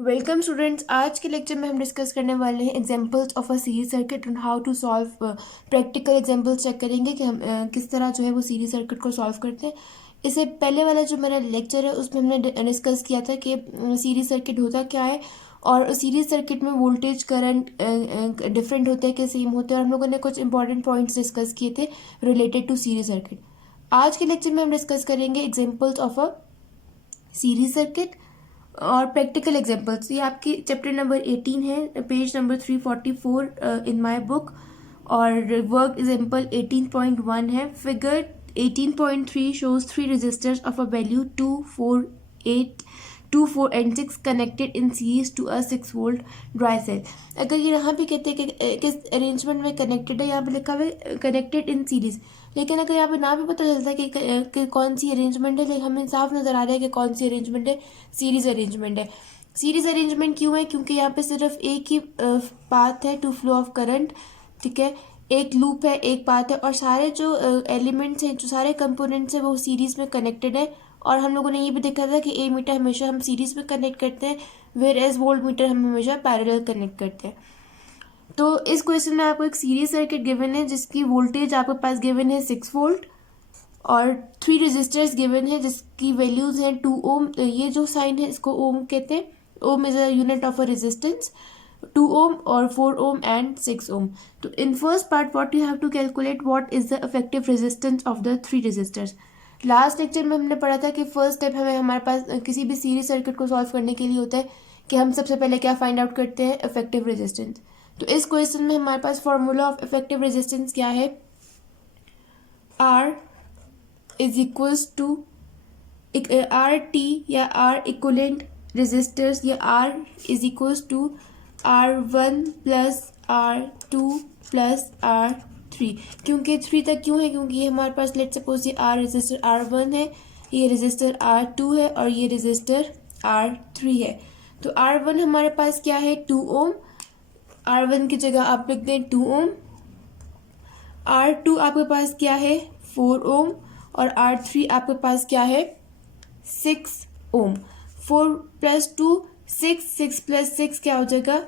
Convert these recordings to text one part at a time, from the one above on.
Welcome students. आज के lecture में हम डिस्कस करने वाले हैं examples of a series circuit and how to solve practical examples check करेंगे कि हम किस तरह जो है वो सीरीज सर्किट को सॉल्व करते हैं। इससे पहले वाला जो मेरा लेक्चर है उसमें हमने डिस्कस किया था कि सीरीज सर्किट होता क्या है और सीरीज सर्किट में वोल्टेज करंट डिफरेंट होते हैं कि सेम होते हैं, और हम लोगों ने कुछ इंपॉर्टेंट पॉइंट्स डिस्कस किए थे रिलेटेड टू सीरीज सर्किट। आज के लेक्चर में हम डिस्कस करेंगे examples of a series circuit और प्रैक्टिकल एग्जांपल्स। ये आपकी चैप्टर नंबर 18 है, page number 344 in my book, और वर्क एग्जांपल 18.1 है। Figure 18.3 shows three resistors of a value 2, 4, 8, 2, 4 and 6 connected in series to a 6 volt dry cell। अगर ये यहाँ पे कहते हैं कि किस अरेंजमेंट में कनेक्टेड है, यहाँ पे लिखा हुआ है कनेक्टेड इन सीरीज, लेकिन अगर यहाँ पे ना भी पता चलता है कि कौन सी अरेंजमेंट है, लेकिन हमें साफ नज़र आ रहा है कि कौन सी अरेंजमेंट है, सीरीज अरेंजमेंट है। सीरीज अरेंजमेंट क्यों है? क्योंकि यहाँ पे सिर्फ एक ही पाथ है टू फ्लो ऑफ करंट, ठीक है, एक लूप है, एक पाथ है, और सारे जो एलिमेंट्स हैं, जो सारे कंपोनेंट्स हैं, वो सीरीज में कनेक्टेड है। और हम लोगों ने ये भी देखा था कि ए मीटर हमेशा हम सीरीज में कनेक्ट करते हैं, वेयर एज वोल्ट मीटर हम हमेशा पैरेलल कनेक्ट करते हैं। तो इस क्वेश्चन में आपको एक सीरीज सर्किट गिवन है जिसकी वोल्टेज आपके पास गिवन है 6 वोल्ट, और 3 रेजिस्टर्स गिवन है जिसकी वैल्यूज हैं 2 ओम। ये जो साइन है इसको ओम कहते हैं। Ohm is a unit of a resistance. 2 ohm और 4 ओम एंड 6 ओम। तो in first part what you have to calculate what is the effective resistance of the 3 resistors. Last lecture में हमने पढ़ा था कि फर्स्ट स्टेप हमें हमारे पास किसी भी सीरीज सर्किट को सॉल्व करने के लिए होता है कि हम सबसे पहले क्या फाइंड आउट करते हैं, इफेक्टिव रेजिस्टेंस। तो इस क्वेश्चन में हमारे पास फॉर्मूला ऑफ इफेक्टिव रेजिस्टेंस क्या है? R is equals to R T या आर इक्वलेंट रेजिस्टर्स, या R is equals to R1 plus R2 plus R3। क्योंकि 3 तक क्यों है? क्योंकि ये हमारे पास लेट सपोज ये R रेजिस्टर R1 है, ये रेजिस्टर R2 है, और ये रेजिस्टर R3 है। तो R1 हमारे पास क्या है? 2 ओम। R1 की जगह आप लिख दें 2 ओम। R2 आपके पास क्या है? 4 ओम। और R3 आपके पास क्या है? 6 ओम। 4 प्लस 2 6, 6 प्लस 6 क्या हो जाएगा?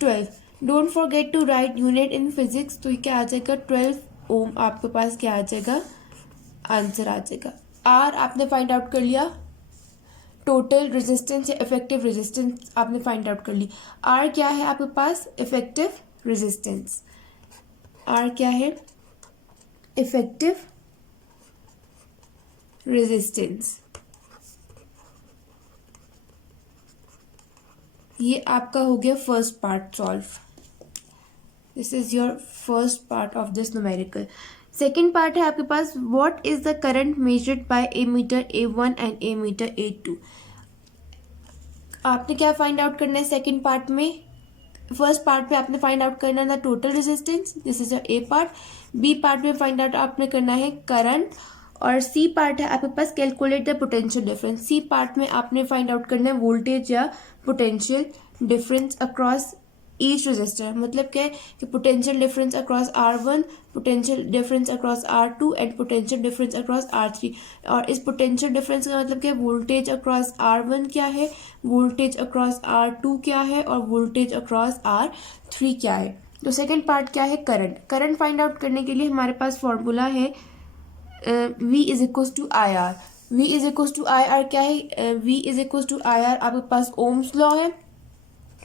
12। Don't forget to write unit in physics. तो ये क्या आ जाएगा? 12 ओम आपके पास क्या आ जाएगा? आंसर आ जाएगा। R आपने फाइंड आउट कर लिया, टोटल रेजिस्टेंस या इफेक्टिव रेजिस्टेंस आपने फाइंड आउट कर ली। R क्या है आपके पास? Effective resistance. R क्या है? Effective resistance. ये आपका हो गया first part solve. This is your first part of this numerical. Second part है आपके पास, what is the current measured by ammeter A1 and ammeter A2। आपने क्या फाइंड आउट करना है सेकेंड पार्ट में? फर्स्ट पार्ट में आपने फाइंड आउट करना है total resistance, this is A part. B part में फाइंड आउट आपने करना है करंट, और सी पार्ट है आपके पास calculate the potential difference. C part में आपने फाइंड आउट करना है वोल्टेज या potential difference across each resistor. मतलब क्या है कि potential difference across R1, potential difference across R2 and potential difference across R3। और इस पोटेंशियल डिफरेंस का मतलब क्या है? वोल्टेज अक्रॉस R1 क्या है, वोल्टेज अक्रॉस R2 क्या है, और वोल्टेज अक्रॉस R3 क्या है। तो सेकेंड पार्ट क्या है? करंट। करंट फाइंड आउट करने के लिए हमारे पास फॉर्मूला है V is equal to I R. V is equal to I R क्या है? V is equal to I R आपके पास ओम्स लॉ है।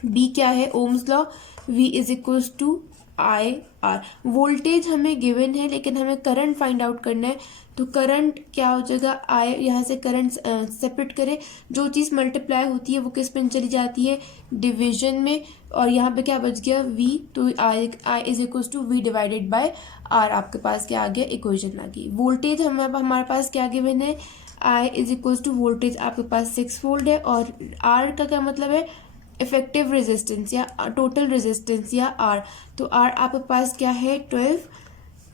B क्या है? Ohm's law. V is equal to I R. Voltage हमें given है लेकिन हमें करंट फाइंड आउट करना है। तो करंट क्या हो जाएगा? आई, यहाँ से करंट सेपरेट करें, जो चीज़ मल्टीप्लाई होती है वो किस में चली जाती है? डिवीजन में। और यहाँ पे क्या बच गया? V। तो I is equal to V divided by R आपके पास क्या आ गया? इक्वेशन आ गई। वोल्टेज हमारे पास क्या गिवन है? I is equal to voltage आपके पास 6 वोल्ट है, और R का क्या मतलब है? इफेक्टिव रेजिस्टेंस या टोटल रेजिस्टेंस या R। तो R आपके पास क्या है? 12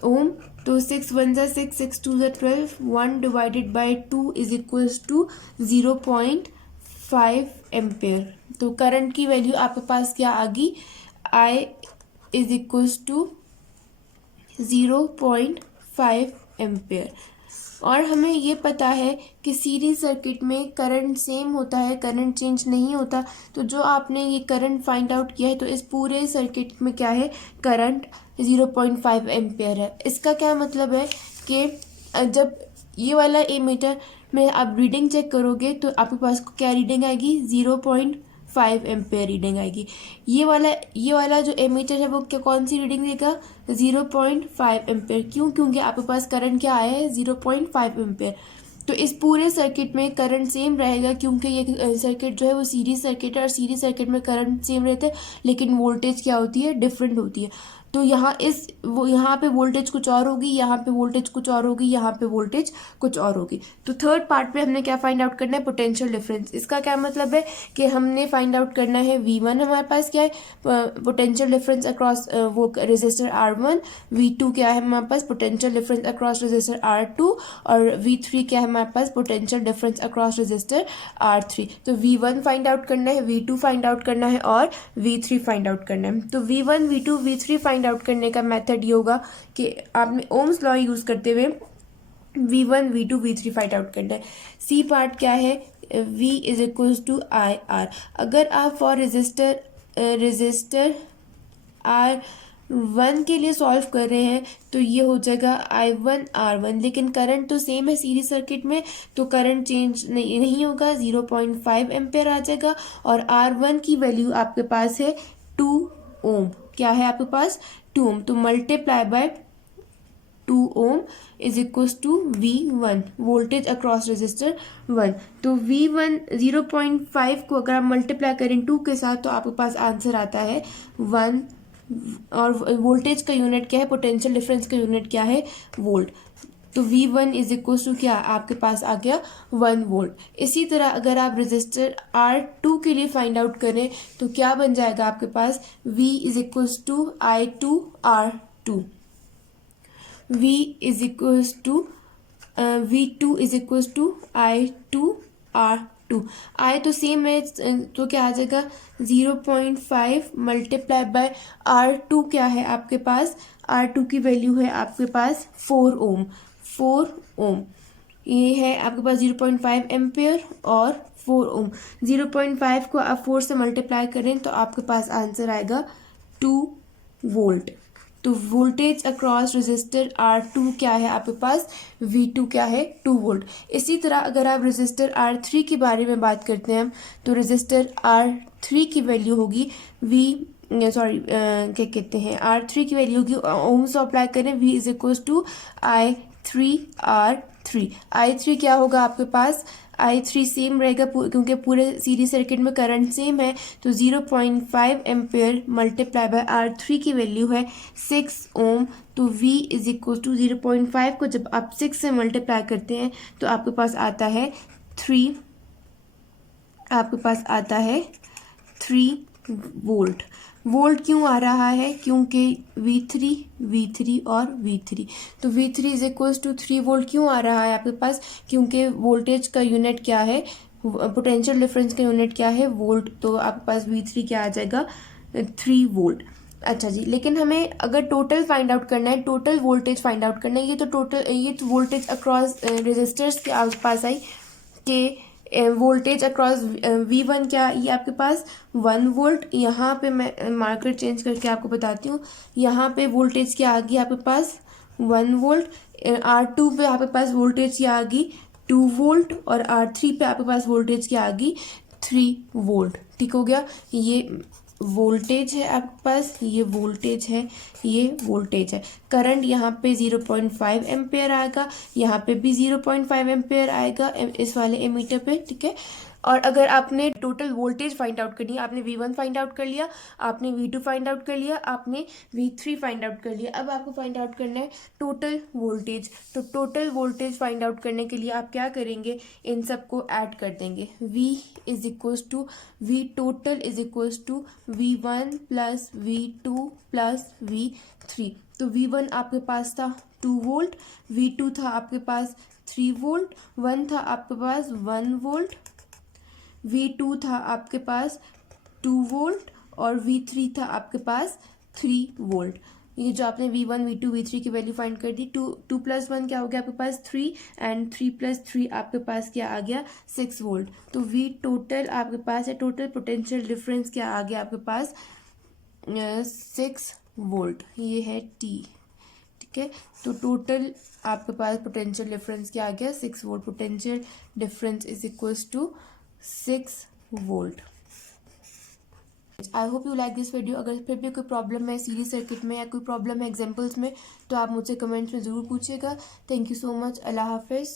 ओम। तो 6 1 जा 6, 6 2 जा 12, 1 divided by 2 is equals to 0.5 ampere. तो करंट की वैल्यू आपके पास क्या आ गई? I is equals to 0.5 ampere. और हमें ये पता है कि सीरीज सर्किट में करंट सेम होता है, करंट चेंज नहीं होता। तो जो आपने ये करंट फाइंड आउट किया है तो इस पूरे सर्किट में क्या है, करंट 0.5 एम्पेयर है। इसका क्या मतलब है कि जब ये वाला एमीटर में आप रीडिंग चेक करोगे तो आपके पास क्या रीडिंग आएगी, 0.5 एम्पेयर रीडिंग आएगी। ये वाला जो एमीटर है वो क्या कौन सी रीडिंग देगा, 0.5 एम्पेयर। क्यों, क्योंकि आपके पास करंट क्या आया है, 0.5 एम्पेयर। तो इस पूरे सर्किट में करंट सेम रहेगा क्योंकि ये सर्किट जो है वो सीरीज सर्किट है और सीरीज सर्किट में करंट सेम रहता है लेकिन वोल्टेज क्या होती है, डिफरेंट होती है। तो यहाँ पे वोल्टेज कुछ और होगी, यहाँ पे वोल्टेज कुछ और होगी, यहाँ पे वोल्टेज कुछ और होगी। तो थर्ड पार्ट पे हमने क्या फाइंड आउट करना है, पोटेंशियल डिफरेंस। इसका क्या मतलब है कि हमने फाइंड आउट करना है V1 हमारे पास क्या है, पोटेंशियल डिफरेंस अक्रॉस वो रेजिस्टर R1, V2 क्या है हमारे पास, potential difference across resistor R2, और V3 क्या है हमारे पास, potential difference across resistor R3। तो V1 फाइंड आउट करना है, V2 फाइंड आउट करना है और V3 फाइंड आउट करना है। तो V1 V2 V3 find out करने का मेथड ये होगा कि आपने ओम्स लॉ यूज करते हुए V1 V2 V3 find out करना है। सी पार्ट क्या है, V is equal to I R. अगर आप फॉर रेजिस्टर R1 के लिए सॉल्व कर रहे हैं तो ये हो जाएगा I1 R1, लेकिन करंट तो सेम है सीरीज सर्किट में तो करंट चेंज नहीं होगा, 0.5 एम्पेयर आ जाएगा। और R1 की वैल्यू आपके पास है 2 ओम। क्या है आपके पास, 2 ओम। तो multiply by 2 ohm is equal to V1, voltage across resistor 1। तो V1 0.5 को अगर आप मल्टीप्लाई करें 2 के साथ तो आपके पास आंसर आता है 1। और वोल्टेज का यूनिट क्या है, पोटेंशियल डिफरेंस का यूनिट क्या है, वोल्ट। तो V1 इज इक्वल टू क्या आपके पास आ गया 1 वोल्ट। इसी तरह अगर आप रेजिस्टर R2 के लिए फाइंड आउट करें तो क्या बन जाएगा आपके पास, V is equal to I2 R2, V is equal to V2 is equal to I2 R2। I तो सेम है तो क्या आ जाएगा 0.5 मल्टीप्लाई बाय R2 क्या है आपके पास, R2 की वैल्यू है आपके पास 4 ओम, 4 ओम। ये है आपके पास 0.5 एम्पेयर और 4 ओम। 0.5 को आप 4 से मल्टीप्लाई करें तो आपके पास आंसर आएगा 2 वोल्ट। तो वोल्टेज अक्रॉस रेजिस्टर R2 क्या है आपके पास, V2 क्या है 2 वोल्ट। इसी तरह अगर आप रेजिस्टर R3 के बारे में बात करते हैं तो रेजिस्टर R3 की वैल्यू होगी क्या कहते हैं, R3 की वैल्यू होगी, ओम्स अप्लाई करें, V is equal to I3R3। I3 क्या होगा आपके पास, I3 सेम रहेगा क्योंकि पूरे सीरीज सर्किट में करंट सेम है। तो 0.5 एम्पेयर मल्टीप्लाई बाय R3 की वैल्यू है 6 ओम। तो V इज इक्वल टू 0.5 को जब आप 6 से मल्टीप्लाई करते हैं तो आपके पास आता है 3, आपके पास आता है 3 वोल्ट। वोल्ट क्यों आ रहा है, क्योंकि V3 और V3। तो V3 is equal to 3 volt क्यों आ रहा है आपके पास, क्योंकि वोल्टेज का यूनिट क्या है, पोटेंशियल डिफरेंस का यूनिट क्या है, वोल्ट। तो आपके पास V3 क्या आ जाएगा 3 वोल्ट। अच्छा जी, लेकिन हमें अगर टोटल फाइंड आउट करना है, टोटल वोल्टेज फाइंड आउट करना है, ये तो वोल्टेज अक्रॉस रेजिस्टर्स के पास आई कि वोल्टेज अक्रॉस V1 क्या, ये आपके पास 1 वोल्ट। यहाँ पे मैं मार्कर चेंज करके आपको बताती हूँ, यहाँ पे वोल्टेज क्या आ गई आपके पास 1 वोल्ट। R2 पे आपके पास वोल्टेज क्या आ गई 2 वोल्ट और R3 पे आपके पास वोल्टेज क्या आ गई 3 वोल्ट। ठीक हो गया, ये वोल्टेज है आपके पास, ये वोल्टेज है, ये वोल्टेज है। करंट यहाँ पे 0.5 एम्पेयर आएगा, यहाँ पे भी 0.5 एम्पेयर आएगा इस वाले एमीटर पे, ठीक है। और अगर आपने टोटल वोल्टेज फाइंड आउट करनी है, आपने V1 फाइंड आउट कर लिया, आपने V2 फाइंड आउट कर लिया, आपने V3 फाइंड आउट कर लिया, अब आपको फाइंड आउट करना है टोटल वोल्टेज। तो टोटल वोल्टेज फाइंड आउट करने के लिए आप क्या करेंगे, इन सबको ऐड कर देंगे। V is equal to V total is equal to V1 plus V2 plus V3। तो V1 आपके पास था 2 वोल्ट, V2 था आपके पास 3 वोल्ट, 1 था आपके पास 1 वोल्ट, V2 था आपके पास 2 वोल्ट और V3 था आपके पास 3 वोल्ट। ये जो आपने V1 V2 V3 की वैल्यू फाइंड कर दी, 2 + 1 क्या हो गया आपके पास 3 एंड 3 + 3 आपके पास क्या आ गया 6 वोल्ट। तो V टोटल आपके पास है, टोटल पोटेंशियल डिफरेंस क्या आ गया आपके पास 6 वोल्ट, ये है T। ठीक है, तो टोटल आपके पास पोटेंशियल डिफरेंस क्या आ गया 6 volt. Potential difference is equals to 6 volt. I hope you like this video. अगर फिर भी कोई प्रॉब्लम है सीरीज सर्किट में या कोई प्रॉब्लम है एग्जाम्पल्स में तो आप मुझसे कमेंट्स में ज़रूर पूछिएगा। Thank you so much. अल्लाह हाफिज़।